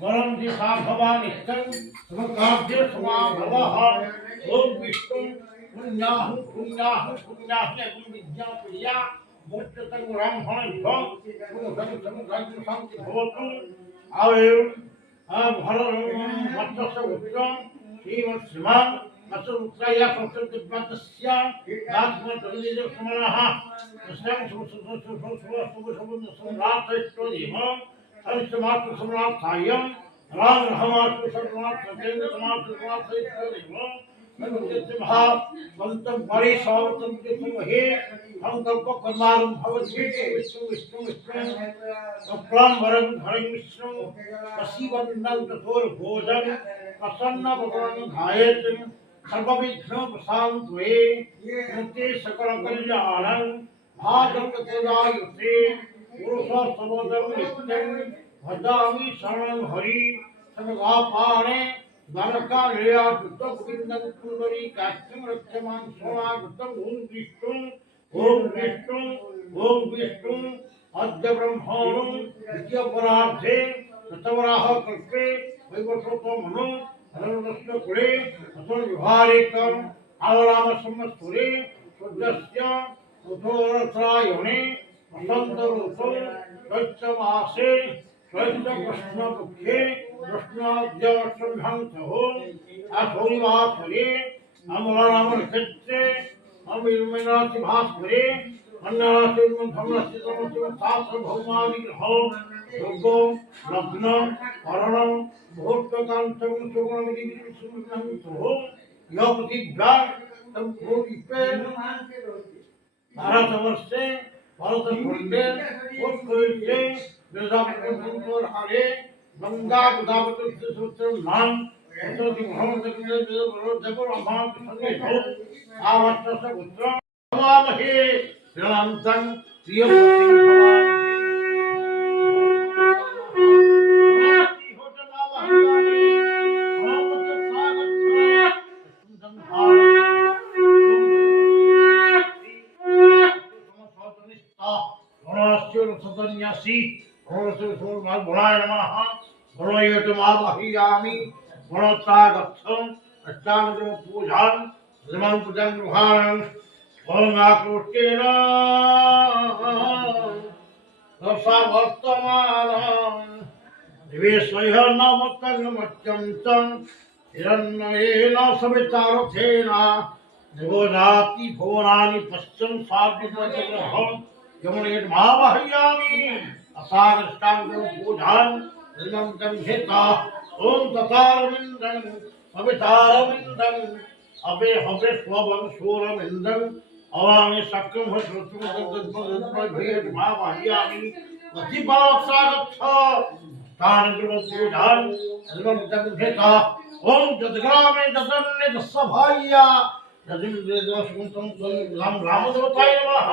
वरं दिशा भवानिष्टं समकाव्य समाभवः ओम विष्णु पुण्याह पुण्याह पुण्याह विद्याप्रिया मोक्षतं ब्राह्मण भव सं शांति भवतु आवेम भरं मत्स्य उत्तम श्रीमत्स्मान मत्स्या संस्कृतस्य दात्मतलिज समनः स्वयं सम्राट् हरिश्चमात्र सम्राट सायं राम रहमात्र सम्राट सत्येंद्र समात्र सम्राट सहिष्णु महा मंत्र बड़ी सावतम के समहे संकल्प कर्मारं भवति विष्णु विष्णु विष्णु शुक्लां वरं धरं विष्णु वसीवन्दं तथोर भोजन प्रसन्न भगवान धायेत सर्वविघ्न प्रशांतये मुक्ति सकल कल्याणं भागं तदायुते पुरुषः समोदं नित्यं भजामि शरणं हरि समगापाणे द्वारकालया कृतगोविन्दं कुन्दरी काष्ठं रक्षमान् सोमाकृतम् ओम विष्णु अद्य ब्रह्मणं द्वितीयपरार्धे शतवराह कल्पे वैवस्वतमनो अनन्तस्य कुले अतः विहारेकम् आलराम संवत्सरे शुद्धस्य उथोरसायणे वसंत ऋतु चैत्र मासे चैत्र कृष्ण पक्षे कृष्णाद्यवसंहंसो आशोनिवासरे अमराम नक्षत्रे अमिर्मिनाति भास्करे अन्नासिर्मं धर्मस्य तमस्य सार्वभौमादिग्रहो योगो लग्न करणं मुहूर्तकान्तं सुगुणमिति सुमनंसो योपतिभ्या तम भूरिपे भारतवर्षे भारत खंडे उत्कलसे वेदांतोर हरे गंगा गोदावरी सूत्र नाम यतोति भगवत जबर अभाव संगे हो आवश्यक पुत्र भवामहे श्रीरामतं प्रियपति सदन्यासी भोलाय नमः भोलयतमावहियामि भोलतागच्छं अष्टांगं पूजां श्रीमं पूजं गृहाणं ओम आकृष्टेन रसा वर्तमानं दिवेश्वयः नमत्तंगमत्यन्तं हिरण्मयेन सवितारथेन देवजाति भुवनानि पश्यन् सार्वजनिकं यमुनेन मावहयामि असारष्टांगं पूजां श्रीमं गंधेता ओम तथारविन्दं सवितारविन्दं अबे हबे स्वं सूरविन्दं अवामि सक्कं हृत्रुतद्भयेन मावहयामि प्रतिपलसागच्छ तानग्रम पूजां श्रीमं गंधेता ओम जदग्रामे ददन्ने दस्सभाय्या यदिन्द्रेदस्मुतं राम रामदेवताय नमः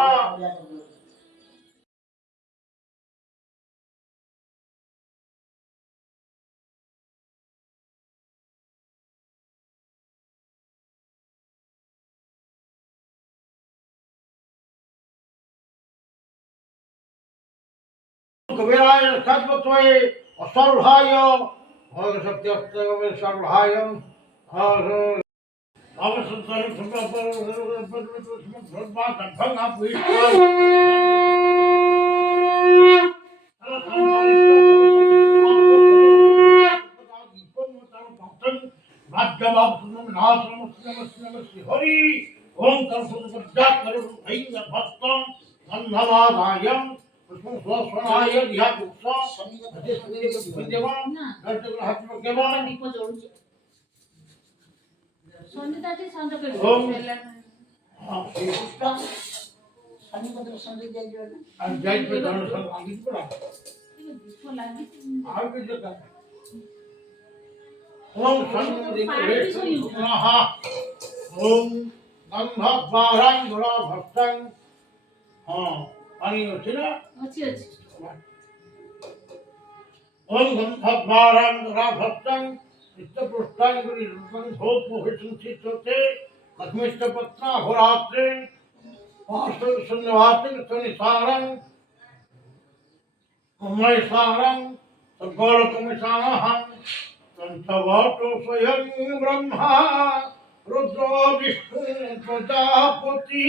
कविराय सद्वत्वये असर्वहाय और सत्यस्तवे सर्वहायं और अवसंतरं संप्रपर भगवान भंगा पुष्प हरि ओम कर्पूरजातकरं भक्तं धन्यवादायं स्वस्वनाय धिया दुःख विद्यमान नर्तक हाथ में केवल ସନ୍ଧ୍ୟାଟି ସଞ୍ଜ କରି ଓମ୍ ହେଲା ହଁ ଶ୍ରୀକୃଷ୍ଣ ଶନିପତ୍ର ସନ୍ଧ୍ୟା ଦିଆଯିବ ନା? ଆଉ ଯାଇଥିଲେ ଜଣେ ସବୁ ଲାଗିଛି ପରା ଦୀପ ଲାଗିଛି ଆଉ କିଛି ଦରକାର ଓମ୍ ସ୍ୱାହା ଓମ୍ ଗନ୍ଧଦ୍ୱାରାଂ ଗୁଣଭକ୍ତାଂ ହଁ ପାଣି ଅଛି ନା ଅଛି ଅଛି ओम गंधद्वारां गुणभक्तां नित्यपुष्टां गुरुं भोगमुहितंसितोते लक्ष्मीष्टपत्ना होरात्रे पार्श्व शून्यवातिं सुनिसारं उमयसारं सद्गोलकमिसानहं तंसवातो स्वयं ब्रह्मा रुद्रो विष्णु प्रजापति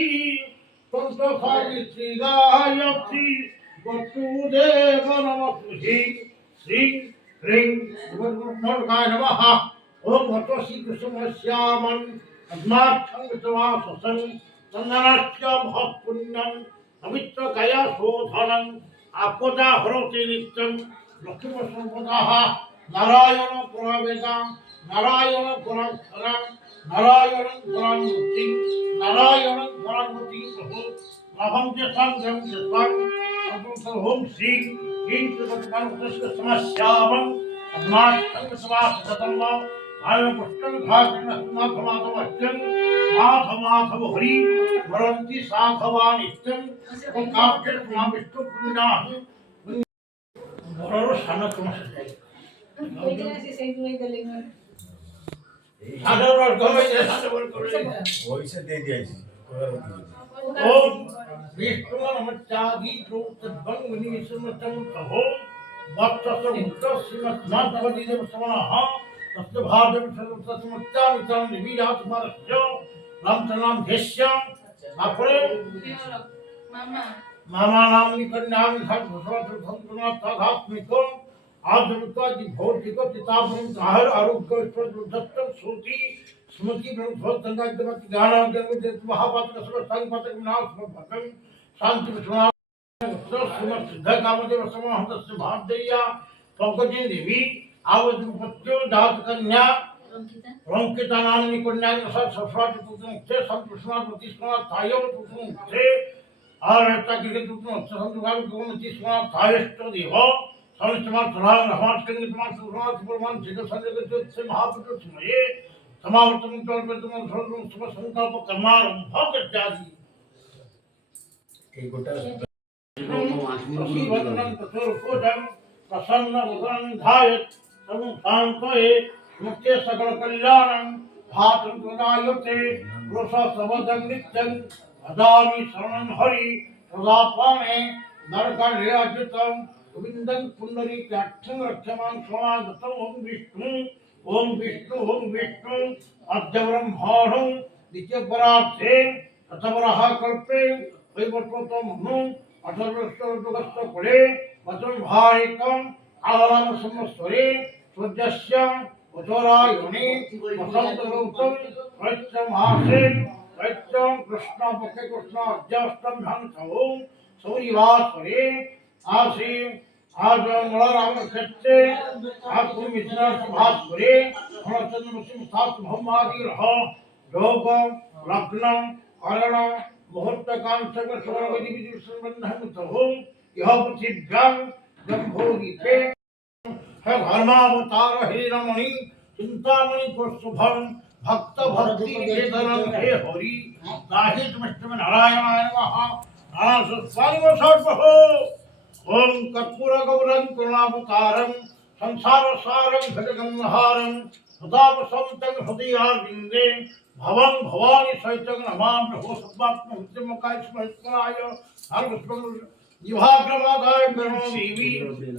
तंससावित्री गायत्री वसुदेव नमस्ते श्री ह्रीं गुरुर्मोर्गाय नमः ओम भट्टोसी कुसुमस्यामं पद्माक्षं वितवाससं चन्दनस्य महत्पुण्यं पवित्रकया शोधनं आपदा हरति नित्यं लक्ष्मीसम्पदाः नारायण पुरावेदां नारायण पुराक्षरं नारायण पुराणमूर्तिं नारायण पुराणमूर्तिं प्रभु लाभं च संगं च स्वं ओम श्री ह्रीं श्रीमद्गणपतस्य समस्यामं पद्माक्षं वितवाससं आयुष्टं भागमाधवाच्यं माधव हरि वरन्ति साधवा नित्यं काव्यं विष्णु पुण्याः बरोबर साना समस्या साधारण गमे साधारण करे वैसे दे दिया जी ओम विष्णु नमस्तादि प्रोक्तद्वं विनिसमतं प्रभो भक्तस्य मुक्तस्य देव समाः तस्य भागं सर्वसमत्तामितं निविदात्मरस्य रामचनाम धेष्य अपरे मामा नाम निकन्याम सर्वसमत्ताधात्मिको आधुनिक भौतिक पितापुरं आहर आरोग्य दत्तम श्रुति स्मृति ब्रह्मोत्तंगाद्यमति ज्ञानाद्यमति महापात्र सर्वसंपतक नाथ भगं शांति विश्वनाथ श्रीमत् सिद्ध कामदेव समाहं तस्य भाद्यया पंकजे देवी आवद्रुपत्यो दात कन्या रंकिता नामनी कन्या साथ सरस्वती पुत्र से संत विश्वनाथ तायव पुत्र से और ताकि के पुत्र संत गाल गोमती विश्वनाथ तायष्ट देव संस्मार सलाम रहमान के तुम्हार सुरमान सुप्रमान जिग संजय के से महापुरुष समये समावर्तन तौर पर तुम सर्व शुभ संकल्प कर्मारंभ इत्यादि एक गोटा वचनं तथोपजं प्रसन्न मुखं ध्यायेत् तं शान्तये मुक्ते सकल कल्याणं भातं प्रदायते पुरुषसवदं नित्यं वदामि शरणं हरि सदात्माने नरकार्याजितं गोविन्दं पुण्डरीकाक्षं रक्षमां समागतं ओम विष्णु अद्य ब्रह्माणं नित्यपरार्थे ततवरः कल्पे वैवर्तोत्तम अठर्वश्वरजुगस्थ कुले वचन भारिकं आलाम संवत्सरे सूर्यस्य उदरायणे वसंत ऋतुं चैत्र मासे चैत्र कृष्ण पक्षे कृष्ण अद्याष्टम्यां सूर्यवासरे आसी आज मलराम क्षेत्रे आज मिथुन भास्करे चंद्र सात भौमादि रह योग लग्न करण मुहूर्त कांचक स्वरवदि विधि संबंधं तहो यह पृथिव्यां जम्भोदीपे है धर्मावतार हे रमणि चिंतामणि को शुभम भक्त भक्ति निवेदनं हे हरि गाहि तुमस्तम नारायणाय नमः नारायण स्वामी सर्वहो ओम कर्पूर गौरं करुणावतारं संसार सारं भजगन्हारं सदा वसन्तं हृदयारविन्दे भवं भवानी सहितं नमामि प्रभो सत्त्वात्म उद्यमकाय स्मृतकाय सर्वस्वं विभाग्रमादाय ब्रह्म देवी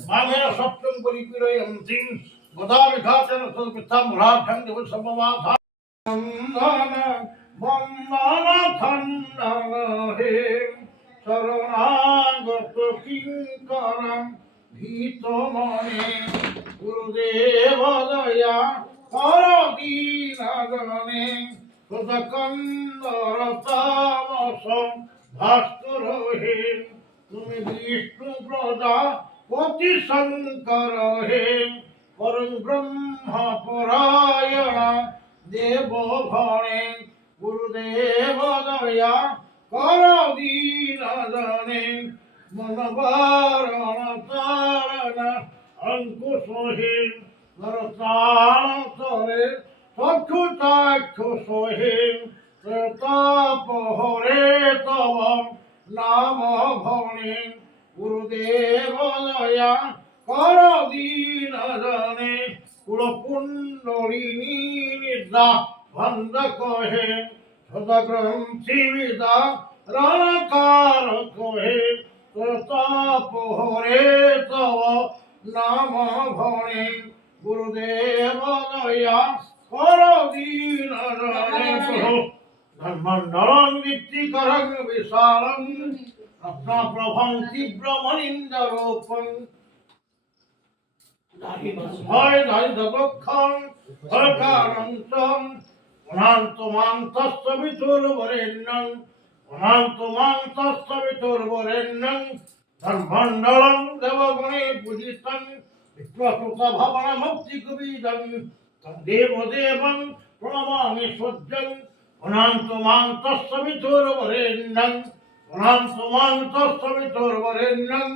मामेन सप्तं परिपीडयन्ति वदाविघातेन सद्पिता मुराढं दिवसमवाधा वन्दन हे शरणागत किङ्करं भीतमने गुरुदेव दया परदीनगणे सुतकन्दरतामसं भास्कर हे তুমি বিষ্ণু প্রজাপতি শঙ্কর হে পরম ব্রহ্ম পরায়ণ देव भणे गुरुदेव दया कर दीन जने मन बारण तारण अंकुश हे नरताण तरे चक्षुचाक्षुष हे प्रताप हरे तव नाम भणे गुरुदेव दया कर दीन जने कुलकुंडलिनी निद्रा बंद कहे सदग्रंथि विदा रणकार कहे प्रताप हरे तव नाम भणे गुरुदेव दया कर दीन जने धर्मंडलं दीप्तिकरं विशालं रत्नप्रभं तीव्रमणिन्दरूपं भय दुःखं भयकारं तं अनन्तमान्तस्तवितुर्वरेण्यं अनन्तमान्तस्तवितुर्वरेण्यं धर्मंडलं देवगणे पूजितं विश्वकृतभवनमुक्तिकविदं तं देवदेवं प्रणमामि सज्जन् अनन्तमान्तस्तवितुर्वरेण्यं अनन्तमान्तस्तवितुर्वरेण्यं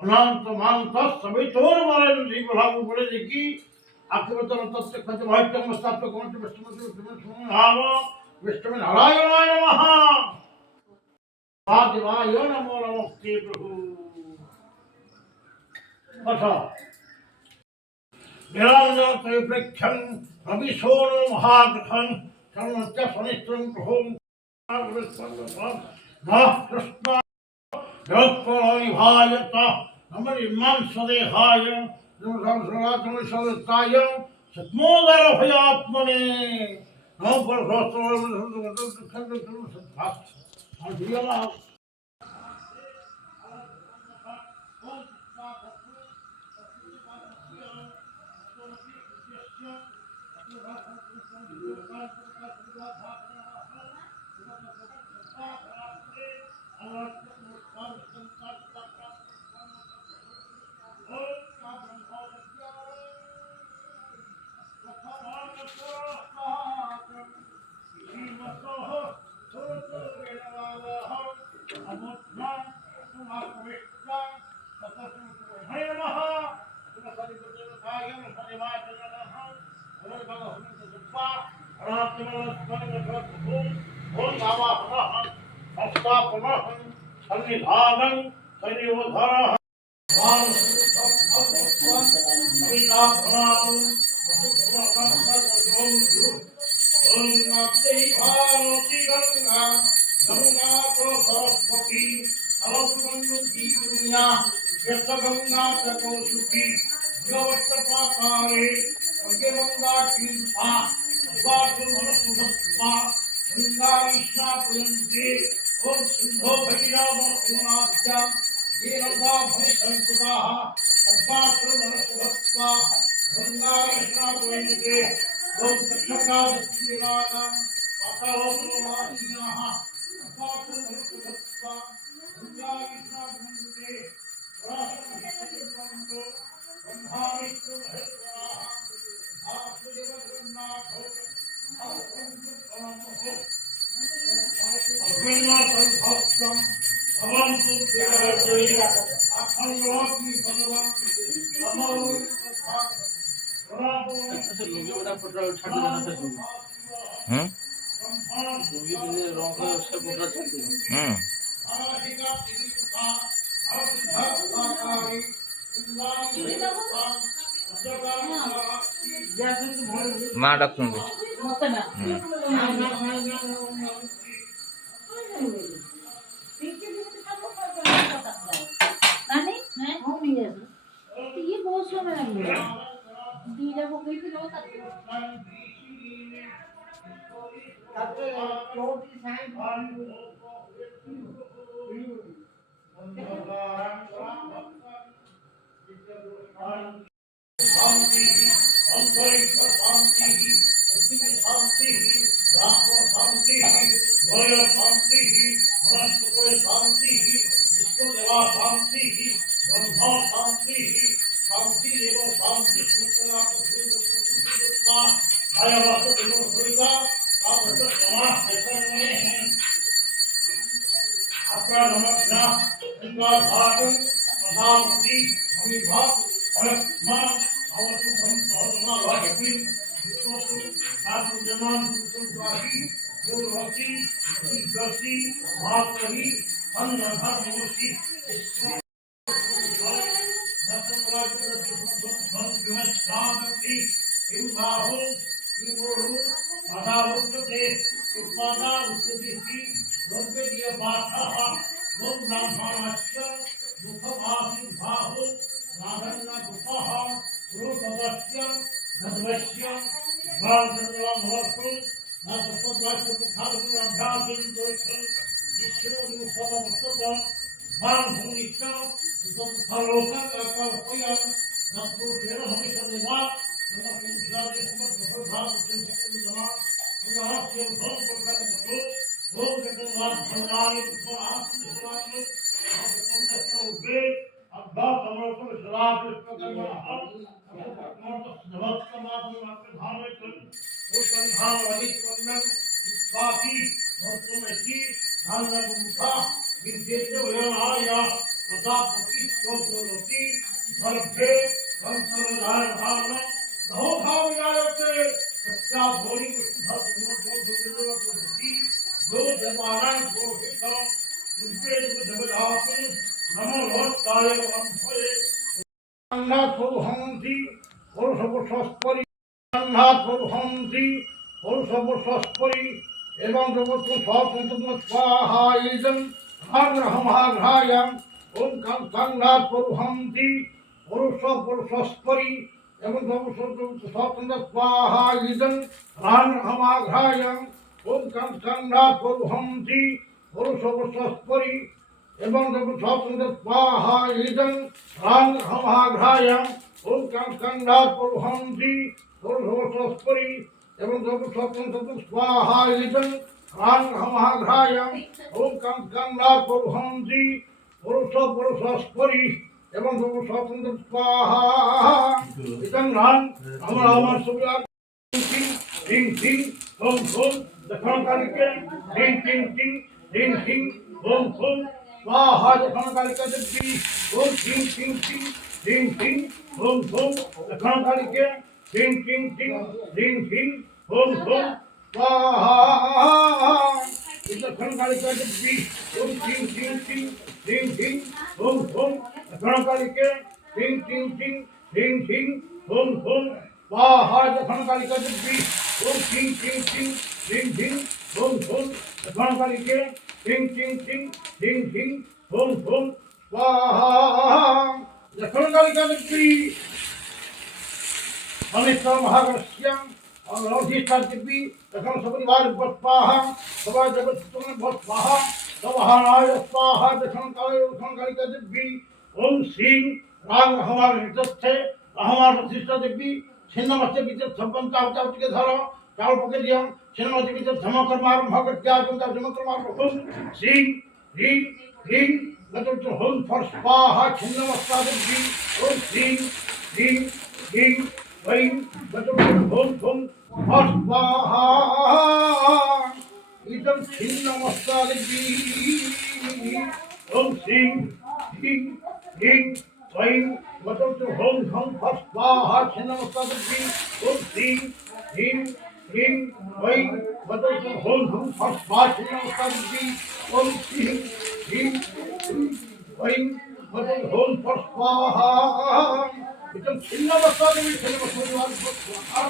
अनन्तमान्तस्तवितुर्वरेण्यं जीवभाव बोले देखी आकृतम तस्य खत भाष्यम स्थाप्य कोण विष्णु नाम विष्णु नारायणाय नमः वादिवाय नमो नमस्ते प्रभु तथा निरंजन त्रिप्रेक्षं रविशोण महाग्रहं सर्वस्य सनिष्ठं प्रभु नमः कृष्ण जगत्प्रलयभायत नमः निर्मांसदेहाय नमस्ताय सत्मोदर भयात्मने नमः परशुराम सन्निधानं संयोधरः सरस्वती गंगा चकोसुखी भगवत्पाकारे गंगा तीर्था गंगा विष्णा पुयन्ते ओम सिंधो भैरव ओमाद्या वीरगा भविष्यन्तुदाः सद्भासुरमनसुभक्त्वा गंगा विष्णा पुयन्ते ओम तक्षकादस्तिनाथं पातालोकवासिनः सद्भासुरमनसुभक्त्वा गंगा विष्णा पुयन्ते वराहमिहितवन्तो ब्रह्मा विष्णु महेश्वराः वासुदेवजगन्नाथो भक्तं भवन्तु अखण्डोऽग्नि भगवान् नमो अच्छा लुंगी बना पटरा छाट देना था तुम लुंगी बिंदे रंग का उसका पटरा छाट दो माँ डाकूंगी మొత్తనా नानी मैं हूं भी है तो ये बहुत सो में लग गया दीजा को गई थी लो तक रोटी साइन शांति अंतरिक्ष शांति पृथ्वी शांति राष्ट्र शांति भय शांति वनस्पति शांति विश्वदेवा शांति ब्रह्मा शांति शांति एवं शांति स्मृतना भय वस्तु এবং জগৎ স্বতন্ত্র স্বাহা ইদম আগ্রহমাঘ্রায়াম ওম কাঙ্কাঙ্গাত পরুহন্তি পুরুষস্পরি এবং স্বতন্ত্র স্বাহা ইদম আগ্রহমাঘ্রায়াম ওম কাঙ্কাঙ্গাত পরুহন্তি পুরুষস্পরি এবং স্বতন্ত্র স্বাহা ইদম আগ্রহমাঘ্রায়াম ওম কাঙ্কাঙ্গাত পরুহন্তি পুরুষস্পরি এবং স্বতন্ত্র স্বাহা ইদম আগ্রহমাঘ্রায়াম ওম কাঙ্কাঙ্গাত পরুহন্তি পুরুষস্পরি এবং স্বতন্ত্র স্বাহা ইদম আমার সুবিধা টিং টিং হোম হোম দক্ষিণ কালিকে টিং টিং টিং টিং টিং হোম হোম স্বাহা দক্ষিণ কালিকা দেবী ওম টিং টিং টিং টিং টিং হোম হোম দক্ষিণ কালিকে টিং টিং টিং টিং টিং হোম হোম স্বাহা দক্ষিণ কালিকা দেবী ওম টিং টিং টিং টিং টিং হোম হোম দক্ষিণ কালিকে টিং টিং টিং টিং টিং হোম হোম স্বাহা দক্ষিণ কালিকা দেবী ওম টিং টিং টিং টিং টিং হোম হোম দক্ষিণ কালিকে টিং টিং টিং টিং টিং হোম হোম স্বাহা দক্ষিণ কালিকা দেবী অনিত্য মহাগস্যাম অধিষ্ঠান দেবী দক্ষিণ সপরিবার স্বাহা সবাই জগৎ স্বাহা সবহারায় স্বাহা দক্ষিণ কালিকা দেবী ওম শ্রী রাম রহমার নিত্যে রহমার প্রতিষ্ঠা দেবী ছিন্নমস্তে বিদ্যুৎ সম্পন্ন চাউটিকে ধরো চাউল পকে দিয়ম ছিন্নমস্তে বিদ্যুৎ ধর্মকর্মারম্ভ ধর্মকর্মার হুম শ্রী হ্রিং হ্রিং গত হোম ফর স্বাহা ছিন্নমস্তা দেবী ওম শ্রী হ্রিং হ্রিং ঐং গত হোম হোম ফর স্বাহা ইদম ছিন্নমস্তা দেবী ওম শ্রী হ্রিং হ্রিং ঐং গত হোম হোম ফর স্বাহা ছিন্নমস্তা দেবী ওম শ্রী হ্রিং হ্রিং ঐং গত হোম হোম ফর স্বাহা ছিন্নমস্তা দেবী ওম শ্রী হ্রিং ঐং গত হোম ফর স্বাহা ইদম ছিন্নমস্তা দেবী ছিন্নমস্তা স্বাহা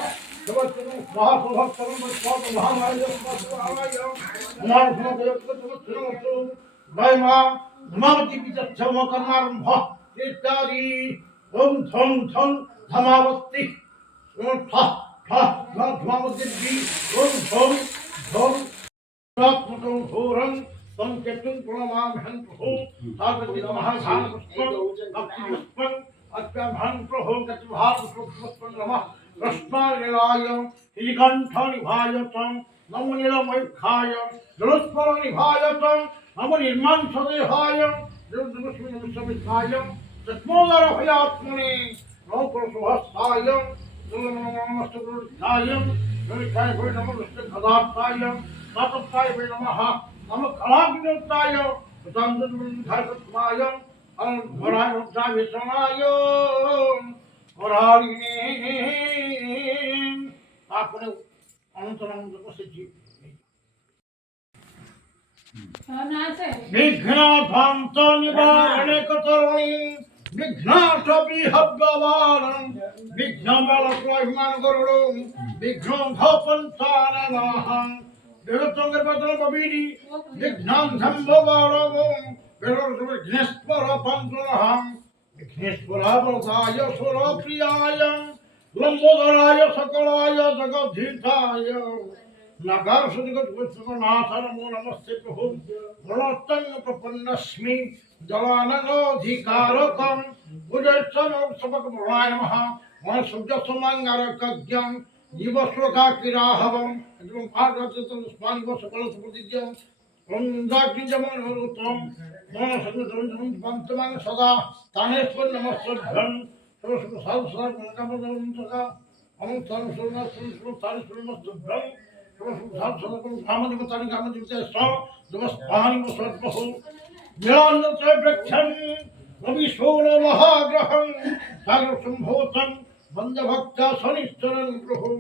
জগৎ স্বাহা প্রভাব সর্ব স্বাহা মহামায় স্বাহায় আমার ছিন্নমস্ত মা ধমাবতী বিচক্ষম কর্মারম্ভ ইত্যাদি ওম ধম ধম ধমাবতী ধমাবতী ওম ধম ধম প্রাপ্তং ঘোরং সংকেতুং প্রণমামহং প্রভু সাগরিত মহাধান পুষ্পং ভক্তি পুষ্পং অত্যাভান প্রভু গতভাব পুষ্পং নমঃ কৃষ্ণায় লীলায় নীলকণ্ঠ নিভায় তং নমো নীলময়ূখায় জলস্পর নিভায় তং নমো নির্মাংসদেহায় দেবদেবস্মিন্নবিশ্ববিদ্যায় চত্মোদর হয়াত্মনে নৌপুরশুভস্তায় নমস্তগুরুদ্ধায় নমিকায় ভৈ নমো বিষ্ণুভদাত্তায় নাতপ্তায় ভৈ নমঃ নমো খলাগ্নিতায় धारकत्वायं अनवराय विषमायं वरालिने आपने अनंतरं तपस्या विघ्नाभान्त निवारणे कतरुणी विघ्नाशबिहव्यवारं विघ्नबलत्वाभिमान गरुडं विघ्नोधपन्थाननाहं विघ्नतङ्गपत्रपवीरि विघ्नान्धम्भवारवं विघ्नेश्वरपन्थनहं विघ्नेश्वरावताय सुरप्रियाय लम्बोदराय सकलाय जगद्धीताय नगर सुनिगत विश्वनाथ नमो नमस्ते प्रभु गुणोत्तम प्रपन्नस्मि जलाननोधिकारकं उदयसम सबक भवाय नमः मन सब्ज समांगारकज्ञं जीवस्वकाकिराहवं एवं पार्वतीतं स्वांग सकल सुप्रतिज्ञं वंदाग्निजमन हरुतं मन सगुणं पंतमं सदा तानेश्वर नमस्तेभ्यं सर्वसुख साधु मनकामनं सदा अमं सर्वसुख सर्वसुख तानेश्वर नमस्तेभ्यं कामदेवतानि कामदेवते नमस्तानि वसद्महो नीलान्नते वृक्षं रविशोलो महाग्रहं सागरसम्भूतं वन्दे भक्त्या शनिश्चरं प्रभुं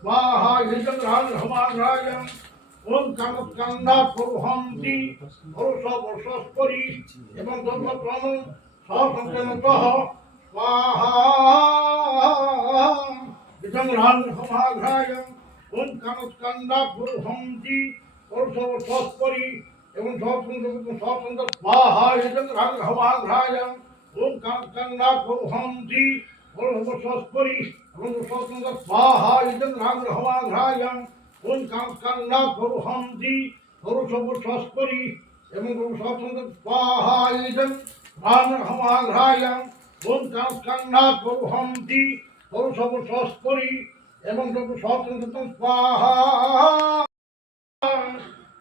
स्वाहा यजंग्रहण हमारायं ओम कामस्कंदा पुरुहंति पुरुष वर्षस्परि एवं धर्मक्रम ससंकल्पः स्वाहा यजंग्रहण हमारायं ओम कामस्कंदा पुरुहंति पुरुष वर्षस्परि एवं धर्मक्रम ससंकल्पः स्वाहा यजंग्रहण हमारायं ओम कामस्कंदा पुरुहंति Swasthpuri, Swasthanga Swaha, Idam Rangrahamagrayam, Om Kankanda Puruhamdi, Swasthpuri, Swasthanga Swaha, Idam Rangrahamagrayam, Om Kankanda Puruhamdi, Swasthpuri, Swasthanga Swaha,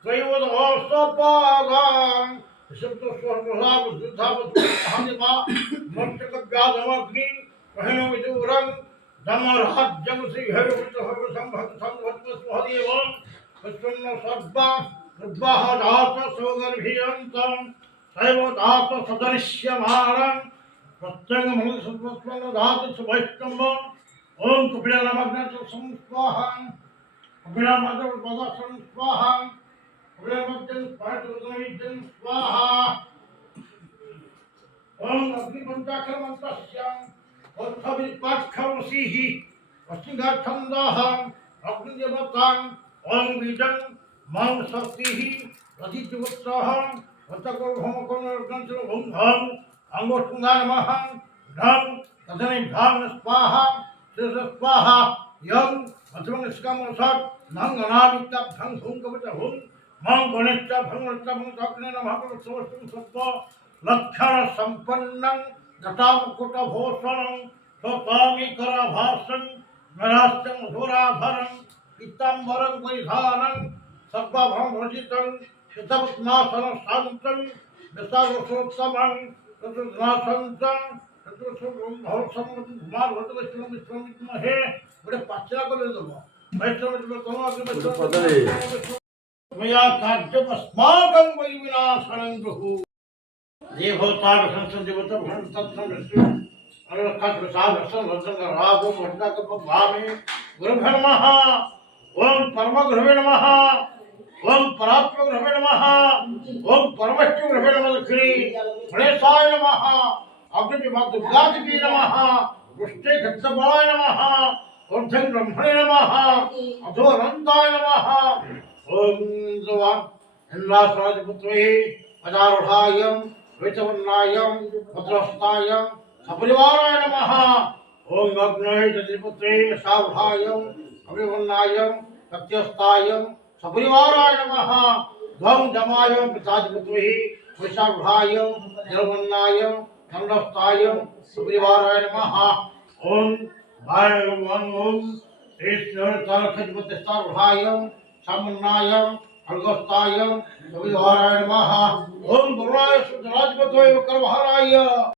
Tvayodhasapadam, Shantaswarmahava, Sudhava, Hanima, Mantakabhyadamagni, Rahanaviduram, Damarhat Jamasi, Heravitahava, Samhatma Swadevam, Pasvanna Sadba, Rudbaha Data, Sogarviyantam, Saivadata, Sadarishyamaram, Pratyanga Malasatmaswana Data, Savaishtambam, Om Kapila Namagnata Samswaham, Kapila Mother Padasam Swaham, Brahmajan Padurvajan Swaha. Om Agni Panchakaramantasyam, Vathavi Patkhamasihi, Vastingathandaham, Agni Devatang, Om Vidam, Mam Saktihi, Radityavutsaham, Vatakurhomakonargantra Bhumham, Angotunganamaham, Dham, Tadanim Dham Spaha, Sisa Spaha, Yam, Vathamanishkamasat, Nanganamitab Dhang Hunkavata Mam Ganita Bhangatta Bhangataknana Mahaprasavastum Sattva, Lakshana Sampannam, Datamakota Bhosanam, Sotami Karabhasam, Narastam Dhuradharam, Pitambaram Vaidhanam, Sattva Bhamvajitam, Shitavatmasanam Santam, Visarvasottamam, Tatudnasantam, Tatudnasantam, Bhavasam, Kumar Vatavashtam, Vishwamikmahe, Bude Pachara Kaledama, Vaishnav Maya Karjam Asmakam Vaivinasanam Druhu. Devata Vasansan Devata Bhantatsan Vishnu Anurakat Vasad Vasan Vasanga Rago Vaddaka Bhami Gurubhe Namaha Om Parma Gurubhe Namaha Om Paratma Gurubhe Namaha Om Paramashti Gurubhe Namaha Ganesaya Namaha Agni Madhugati Namaha Rushte Ghattabaya Namaha Om Dhang Brahmane Namaha Adhoranandaya Namaha Om Zavan Enlasrajaputri Adarudhayam Vitavannayam Padrastayam Saparivaraya Namaha Om Agnay Jadiputri Savhayam Abhivannayam Satyastayam Saparivaraya Namaha Dham Jamayam Pitajaputri Visavhayam Jalvannayam Nandastayam Saparivaraya Namaha Om Bhayam Om Krishna Talakajpati Savhayam Samannayam Argastayam Savivharaya Namaha Om Guraya Sudrajpatoya Karvaharaya